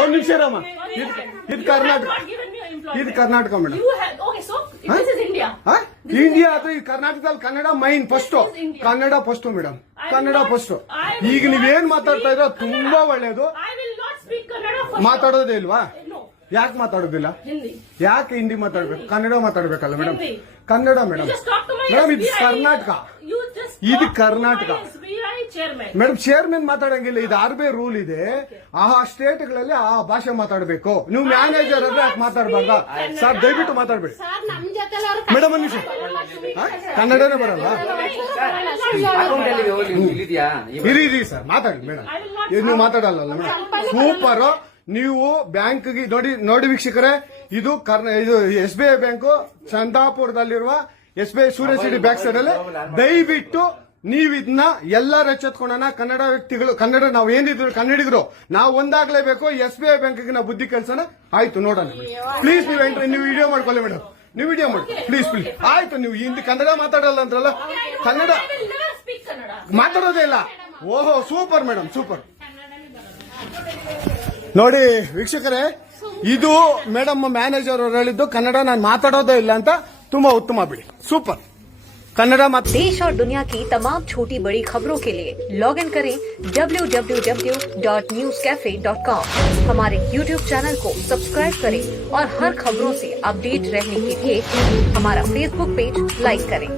ಒಂದು ನಿಮಿಷ ಇರಮ್ಮ. ಇದು ಕರ್ನಾಟಕ, ಇದು ಕರ್ನಾಟಕ ಮೇಡಮ್. ಇಂಡಿಯಾ ಅದು ಈ ಕರ್ನಾಟಕದಲ್ಲಿ Kannada main first, Kannada first madam, Kannada first. ಈಗ ನೀವೇನ್ ಮಾತಾಡ್ತಾ ಇರೋ ತುಂಬಾ ಒಳ್ಳೇದು. ಮಾತಾಡೋದೇ ಇಲ್ವಾ? ಯಾಕೆ ಮಾತಾಡೋದಿಲ್ಲ? ಯಾಕೆ ಹಿಂದಿ ಮಾತಾಡ್ಬೇಕು? ಕನ್ನಡ ಮಾತಾಡ್ಬೇಕಲ್ಲ ಮೇಡಮ್? ಕನ್ನಡ ಮೇಡಮ್. ಮೇಡಮ್ ಇದು ಕರ್ನಾಟಕ, ಇದು ಕರ್ನಾಟಕ ಮೇಡಮ್. ಚೇರ್ಮನ್ ಮಾತಾಡಂಗಿಲ್ಲ, ಇದು ಆರ್ಬಿ ರೂಲ್ ಇದೆ. ಆ ಸ್ಟೇಟ್ಗಳಲ್ಲಿ ಆ ಭಾಷೆ ಮಾತಾಡಬೇಕು. ನೀವು ಮ್ಯಾನೇಜರ್ ಆದ್ರೆ ಯಾಕೆ ಮಾತಾಡ್ಬಾರ್ದ ಸರ್? ದಯವಿಟ್ಟು ಮಾತಾಡ್ಬೇಡಿ ಮೇಡಮ್. ಒಂದು ನಿಮಿಷ, ಕನ್ನಡನೇ ಬರಲ್ಲ? ಇರಿ ಸರ್, ಮಾತಾಡಿ ಮೇಡಮ್. ನೀವು ಮಾತಾಡಲ್ಲ ಮೇಡಮ್? ಸೂಪರ್. ನೀವು ಬ್ಯಾಂಕ್ಗೆ ನೋಡಿ ವೀಕ್ಷಕರೇ, ಇದು SBI ಬ್ಯಾಂಕು ಚಂದಾಪುರದಲ್ಲಿರುವ SBI ಸೂರ್ಯ ಸಿಟಿ ಬ್ಯಾಕ್ ಸೈಡ್ ಅಲ್ಲಿ. ದಯವಿಟ್ಟು ನೀವು ಇದನ್ನ ಎಲ್ಲರೂ ಎಚ್ಚೆತ್ಕೊಳ್ಳೋಣ. ಕನ್ನಡ ವ್ಯಕ್ತಿಗಳು, ಕನ್ನಡ ನಾವು ಏನಿದ್ರು ಕನ್ನಡಿಗರು, ನಾವು ಒಂದಾಗ್ಲೇಬೇಕು. SBI ಬ್ಯಾಂಕ್ಗೆ ನಾವು ಬುದ್ಧಿ ಕಲ್ಸೋಣ. ಆಯ್ತು, ನೋಡೋಣ ಪ್ಲೀಸ್. ನೀವು ವಿಡಿಯೋ ಮಾಡ್ಕೊಳ್ಳಿ ಮೇಡಮ್, ನೀವು ವಿಡಿಯೋ ಮಾಡಿ ಪ್ಲೀಸ್. ಆಯ್ತು, ನೀವು ಹಿಂದಿ ಕನ್ನಡ ಮಾತಾಡಲ್ಲ ಅಂದ್ರಲ್ಲ? ಕನ್ನಡ ಮಾತಾಡೋದೇ ಇಲ್ಲ. ಓಹೋ, ಸೂಪರ್ ಮೇಡಮ್, ಸೂಪರ್. ನೋಡಿ ವೀಕ್ಷಕರೇ, ಇದು ಮೇಡಮ್ ಮ್ಯಾನೇಜರ್ ಅವರು ಹೇಳಿದ್ದು ಕನ್ನಡ ನಾನು ಮಾತಾಡೋದೇ ಇಲ್ಲ ಅಂತ. ತುಂಬಾ ಉತ್ತಮ ಬಿಡಿ, ಸೂಪರ್. कन्नड़ देश और दुनिया की तमाम छोटी बड़ी खबरों के लिए लॉग इन करें www.newscafe.com। हमारे YouTube चैनल को सब्सक्राइब करें और हर खबरों से अपडेट रहने के लिए हमारा Facebook पेज लाइक करें।